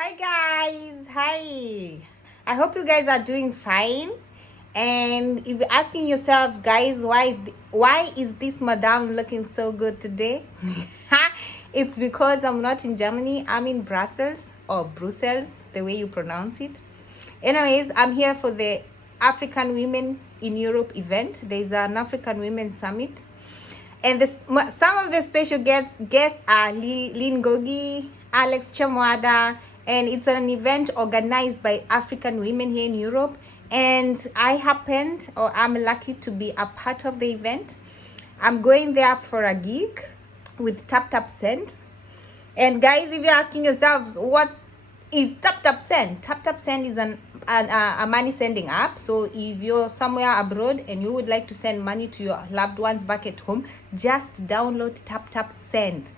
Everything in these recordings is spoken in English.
Hi guys, hi. I hope you guys are doing fine. And if you're asking yourselves, guys, why is this madam looking so good today? It's because I'm not in Germany. I'm in Brussels or Brussels, the way you pronounce it. Anyways, I'm here for the African Women in Europe event. There's an African Women Summit. And some of the special guests are Lynn Gogi, Alex Chamwada, and it's an event organized by African women here in Europe. And I'm lucky to be a part of the event. I'm going there for a gig with Tap Tap Send. And guys, if you're asking yourselves, what is Tap Tap Send? Tap Tap Send is a money sending app. So if you're somewhere abroad and you would like to send money to your loved ones back at home, just download Tap Tap Send.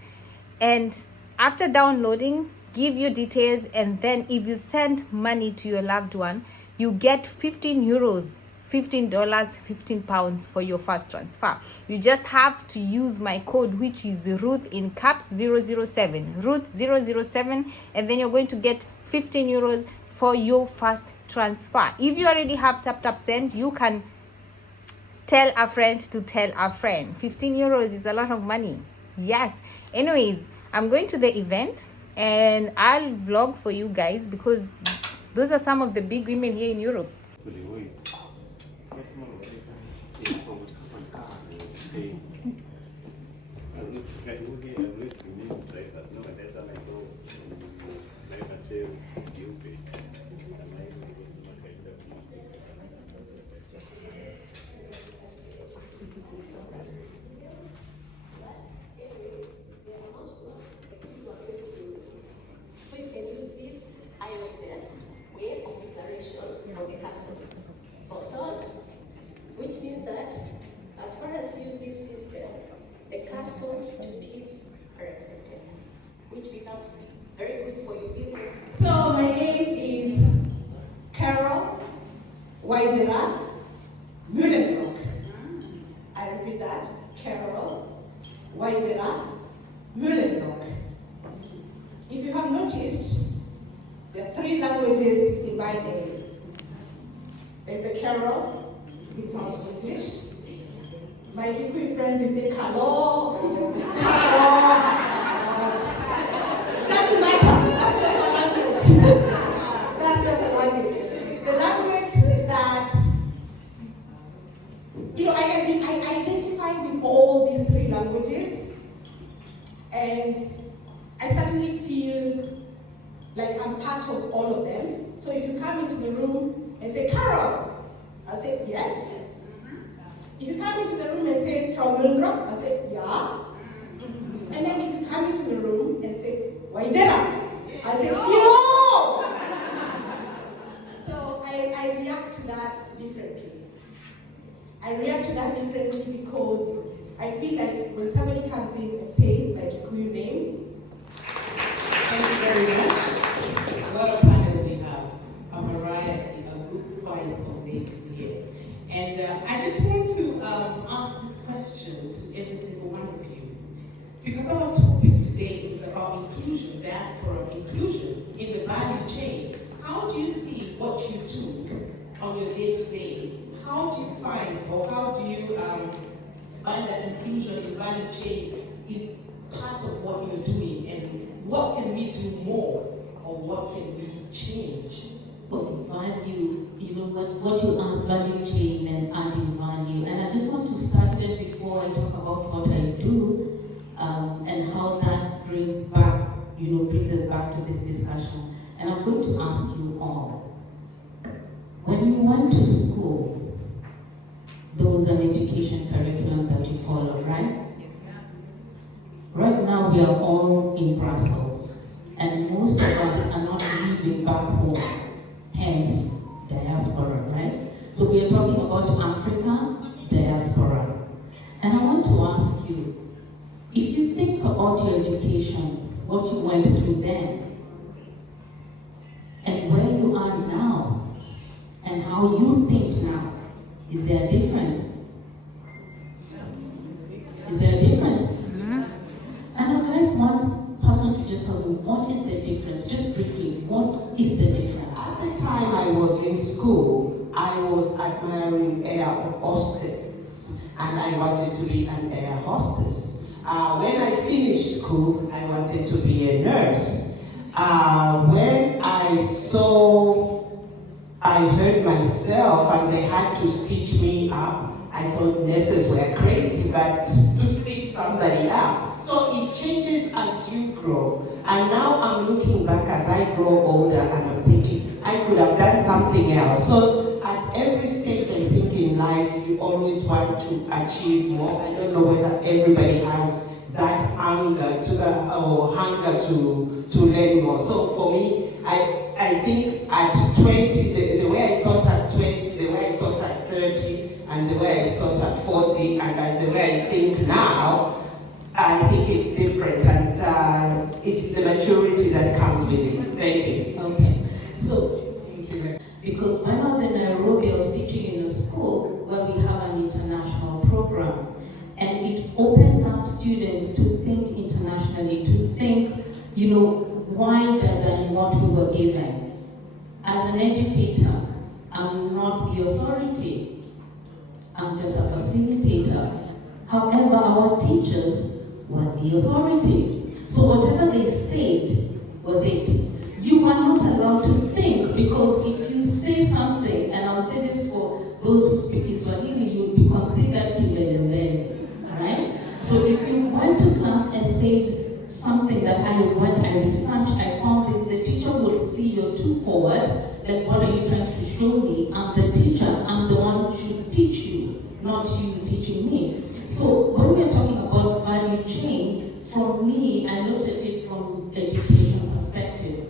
And after downloading, give your details, and then if you send money to your loved one, you get 15 euros, $15, 15 pounds for your first transfer. You just have to use my code, which is Ruth in caps 007, Ruth 007, and then you're going to get 15 euros for your first transfer. If you already have Tap Tap Send, you can tell a friend to tell a friend. 15 euros is a lot of money. Yes. Anyways, I'm going to the event and I'll vlog for you guys because those are some of the big women here in Europe. So you can use this ISS way of declaration of the customs button, which means that as far as you use this system, the customs duties are accepted, which becomes very good for your business. So my name is Carol Waidera Mullenbrook. I repeat that, Carol Waidera Mullenbrook. If you have noticed, there are 3 languages in my name. There's a Carol, it sounds English. My Kikuyu friends will say Kalo or Karo. It doesn't matter, that's not our language. That's not our language. The language that, I identify with all these 3 languages, and I certainly feel like I'm part of all of them. So if you come into the room and say, Carol, I'll say, yes. If you come into the room and say, from Mullenbrook, I'll say, yeah. And then if you come into the room and say, Waidera, I'll say, yo! So I react to that differently. I react to that differently because I feel like when somebody comes in and says my Kikuyu name, thank you very much. What a panel we have, a variety, a good spice of names here. And I just want to ask this question to every single one of you. Because our topic today is about inclusion, diaspora inclusion in the value chain. How do you see what you do on your day-to-day? How do you find, or how do you find that inclusion in value chain is part of what you're doing, and what can we do more, or what can we change? Value, what you asked, value chain and adding value. And I just want to start it before I talk about what I do and how that brings us back to this discussion. And I'm going to ask you all, when you went to school, there was an education curriculum that you followed, right? Yes. Right now we are all in Brussels, and most of us are not living back home, hence diaspora, right? So we are talking about Africa, diaspora. And I want to ask you, if you think about your education, what you went through then, and where you are now, and how you think now, is there a difference? Is there a difference? And I'd like one person to just tell me, what is the difference? Just briefly, what is the difference? At the time I was in school, I was admiring air hostess, and I wanted to be an air hostess. When I finished school, I wanted to be a nurse. When I heard myself and they had to stitch me up, I thought nurses were crazy, but to stitch somebody up. So it changes as you grow. And now I'm looking back as I grow older and I'm thinking, I could have done something else. So at every stage I think in life, you always want to achieve more. I don't know whether everybody has that hunger to learn more. So for me, I think at 20, the way I thought at 20, the way I thought at 30, and the way I thought at 40, and the way I think now, I think it's different, and it's the maturity that comes with it. Thank you. Okay. So, because when I was in Nairobi, I was teaching in a school where we have an international program. And it opens up students to think internationally, to think, wider than what we were given. As an educator, I'm not the authority. I'm just a facilitator. However, our teachers were the authority. So whatever they said was it. You are not allowed to think, because if you say something, and I'll say this for those who speak Swahili, you'll be considered kimbelembele. Right? So if you went to class and said something that I researched, I found this, the teacher would see you're too forward, like what are you trying to show me? I'm the teacher, I'm the one who should teach you, not you teaching me. So when we're talking about value chain, for me, I looked at it from education perspective.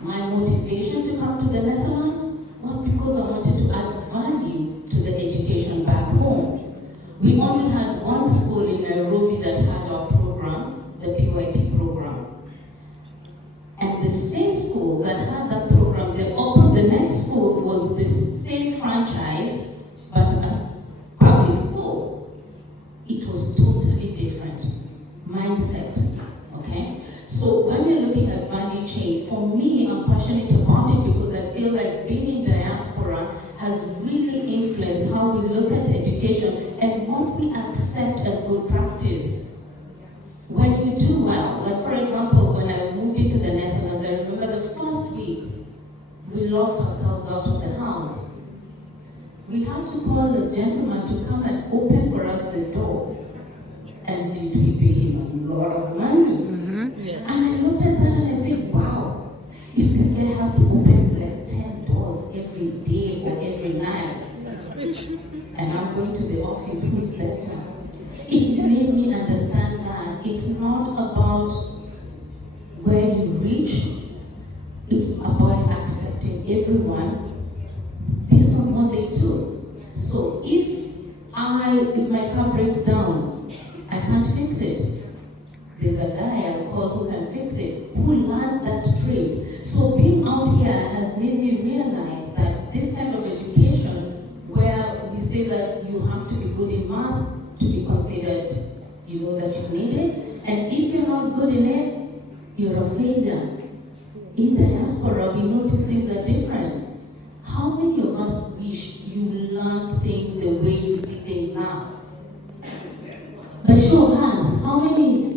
My motivation to come to the Netherlands was because I wanted to add value to the education back home. We only had one school in Nairobi that had our program, the PYP program. And the same school that had that program, the next school was the same franchise, but a public school. It was totally different mindset, okay? So when we're looking at value chain, for me, I'm passionate about it because I feel like being in diaspora has really influenced how we look at education and what we accept as good practice. When you do well, like for example, when I moved into the Netherlands, I remember the first week, we locked ourselves out of the house. We had to call a gentleman to come and open for us the door. And did we pay him a lot of money? Yes. And I looked at that and I said, wow, if this guy has to open like 10 doors every day or every night, and I'm going to the office, who's better? It made me understand that it's not about where you reach, it's about accepting everyone based on what they do. So if my car breaks down, I can't fix it. There's a guy I'll call who can fix it, who learned that trade. So being out here has made me realize that this kind of education, where we say that you have to be good in math to be considered, that you need it, and if you're not good in it, you're a failure. In diaspora, we notice things are different. How many of us wish you learned things the way you see things now? By show of hands, how many?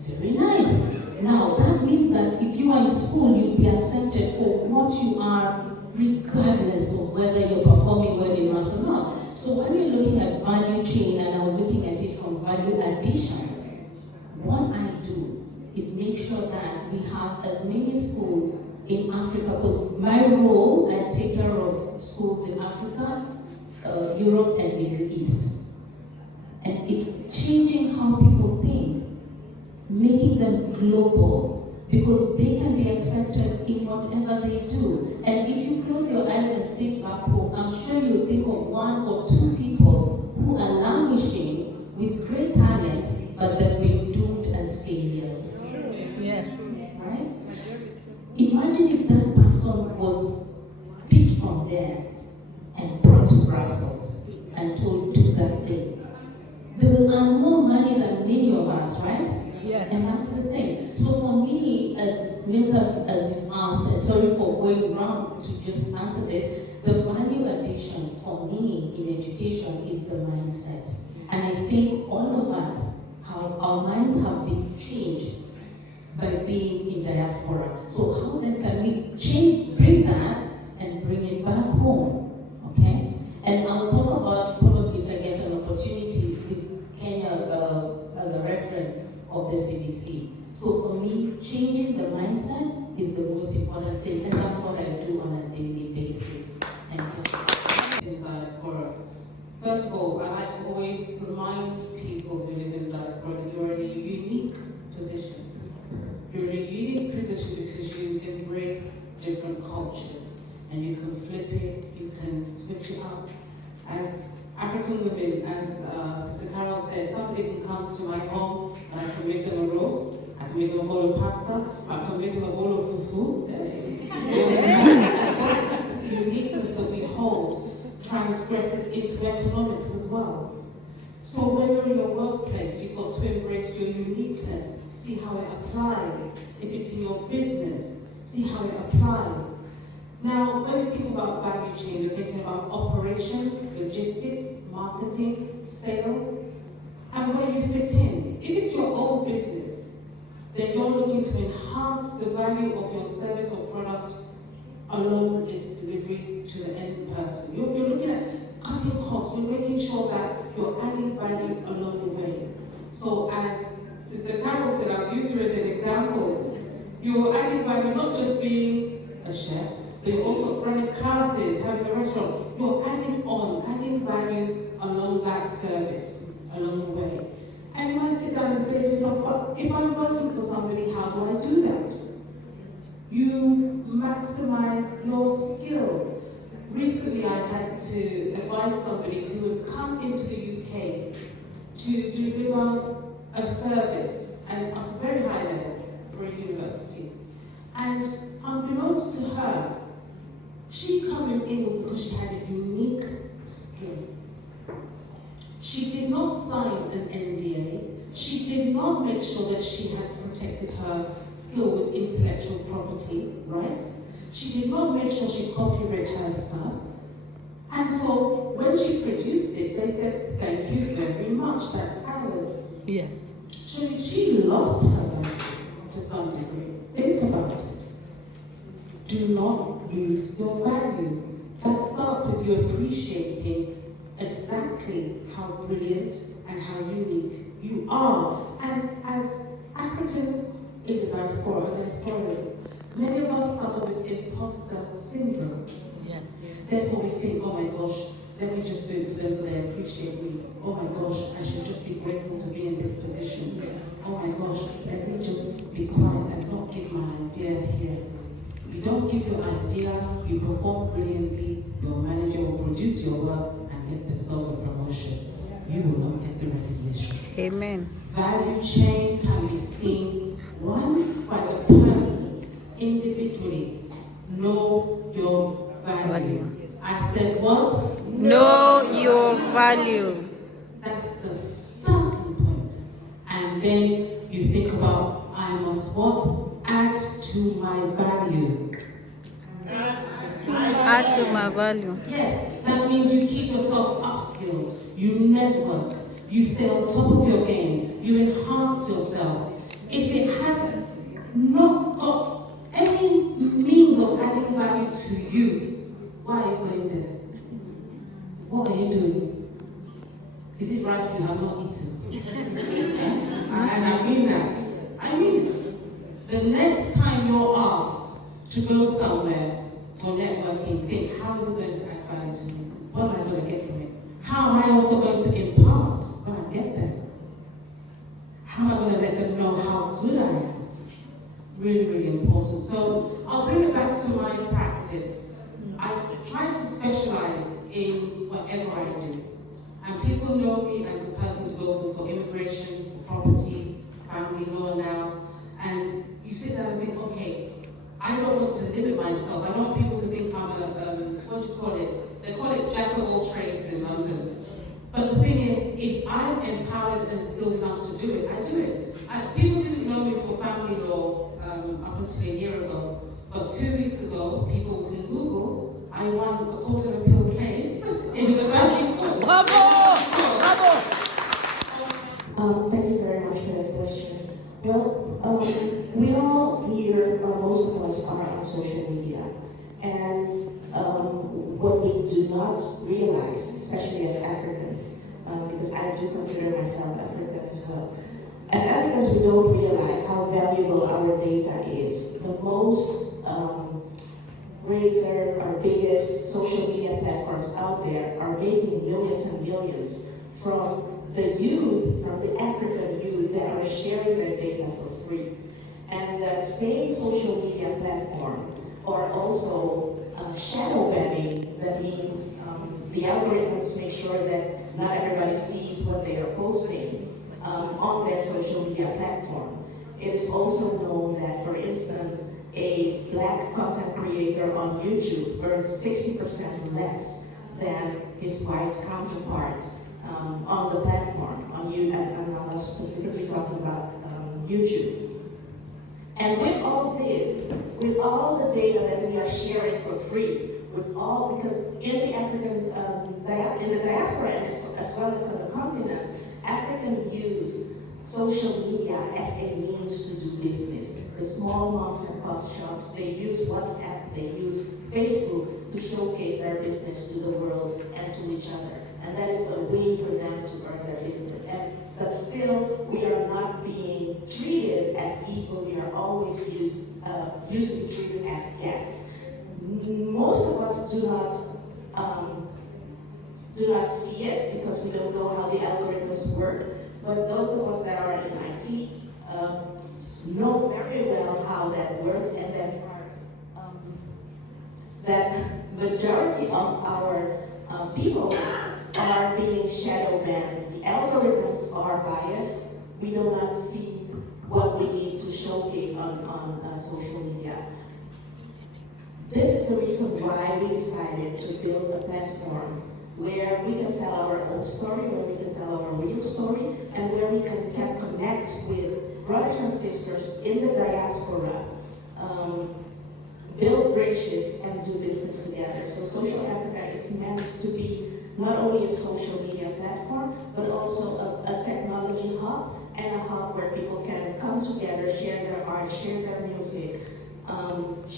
Very nice. Now, that means that if you are in school, you'll be accepted for what you are, regardless of whether you're performing well in math or not. So when we're looking at value chain, and I was looking at it from value addition, what I do is make sure that we have as many schools in Africa, because my role, I take care of schools in Africa, Europe, and Middle East. And it's changing how people think, making them global, because they can be accepted in whatever they do. And if you close your eyes and think back home, I'm sure you'll think of one or two people who are languishing with great talent, but they've been doomed as failures. Yes. Right? Imagine if that person was picked from there and brought to Brussels and told, do that thing. They will earn more money than many of us, right? Yes. And that's the thing. So for me, as Minka, as you asked, and sorry for going round to just answer this, the value addition for me in education is the mindset. And I think all of us, our minds have been changed by being in diaspora. So how then can we bring that and bring it back home? Okay? And I'll talk about, probably if I get an opportunity, with Kenya as a reference of the CBC. So for me, changing the mindset is the most important thing, and that's what I do on a daily basis. Thank you. In diaspora. First of all, I like to always remind people who live in diaspora that you're in a unique position. You're in a unique position because you embrace different cultures and you can flip it, you can switch it up. As African women, as Sister Carol said, somebody can come to my home and I can make them a roast, I can make them a bowl of pasta, I can make them a bowl of fufu. You understand? The uniqueness that we hold transgresses into economics as well. So when you're in your workplace, you've got to embrace your uniqueness, see how it applies. If it's in your business, see how it applies. Now, when you think about value chain, you're thinking about operations, logistics, marketing, sales, and where you fit in. If it's your own business, then you're looking to enhance the value of your service or product along its delivery to the end person. You're looking at cutting costs, you're making sure that you're adding value along the way. So as Sister Carol said, I'll use her as an example. You're adding value, not just being a chef, but you're also running classes, having a restaurant. You're adding value along that service, along the way. And you might sit down and say to yourself, well, if I'm working for somebody, how do I do that? You maximize your skill. Recently, I had to advise somebody who had come into the UK to deliver a service and at a very high level for a university. And unbeknownst to her, she coming in was because she had a unique skill. She did not sign an NDA. She did not make sure that she had protected her skill with intellectual property rights. She did not make sure she copyrighted her stuff. And so when she produced it, they said, thank you very much, that's ours. Yes. So she lost her value to some degree. Think about it. Do not lose your value. That starts with you appreciating exactly how brilliant and how unique you are. And as Africans in the diasporans, many of us suffer with imposter syndrome. Yes. Therefore we think, oh my gosh, let me just do it for them so they appreciate me. Oh my gosh, I should just be grateful to be in this position. Oh my gosh, let me just be quiet and not give my idea here. You don't give your idea, you perform brilliantly, your manager will produce your work and get themselves a promotion. You will not get the recognition. Amen. Value chain can be seen, one, by the person individually. Know your value. I said what? Know your value. That's the starting point. And then you think about, I must what? Add to my value. Add to my value. Yes, that means you keep yourself upskilled, you network, you stay on top of your game, you enhance yourself. If it has not got any means of adding value to you, why are you going there? What are you doing? Is it rice you have not eaten? And I mean that. I mean it. The next time you're asked to go somewhere for networking, think, how is it going to add value to me? What am I going to get from it? How am I also going to impart when I get there? How am I going to let them know how good I am? Really, really important. So I'll bring it back to my practice. I try to specialize in whatever I do. And people know me as a person to go for immigration, for property, family law now. And you sit down and think, okay, I don't want to limit myself. I don't want people to think I'm a, what do you call it? They call it jack of all trades in London. But the thing is, if I'm empowered and skilled enough to do it, I do it. People didn't know me for family law up until a year ago, but 2 weeks ago, people can Google, I won a court of appeal case in the family court. Bravo! Bravo! Thank you very much for that question. Well, we all here, or most of us, are on social media. And what we do not realize, especially as Africans, because I do consider myself African as well, as Africans, we don't realize how valuable our data is. The most greater or biggest social media platforms out there are making millions and millions from the youth, from the African youth that are sharing their data for free. And that same social media platform are also shadow banning. That means the algorithms make sure that not everybody sees what they are posting on their social media platform. It is also known that, for instance, a black content creator on YouTube earns 60% less than his white counterpart on the platform. On you, and I'm specifically talking about YouTube. And with all this, with all the data that we are sharing for free, with all, because in the African, in the diaspora and as well as on the continent, Africans use social media as a means to do business. The small moms and pop shops, they use WhatsApp, they use Facebook to showcase their business to the world and to each other. And that is a way for them to earn their business. But still, we are not being treated as equal. We are always used to be treated as guests. Most of us do not see it because we don't know how the algorithms work. But those of us that are in IT know very well how that works, and that majority of our people are being shadow banned. The algorithms are biased. We do not see what we need to showcase on social media. This is the reason why we decided to build a platform where we can tell our own story, where we can tell our real story, and where we can connect with brothers and sisters in the diaspora, build bridges, and do business together. So Social Africa is meant to be not only a social media platform, but also a technology hub, and a hub where people can come together, share their art, share their music,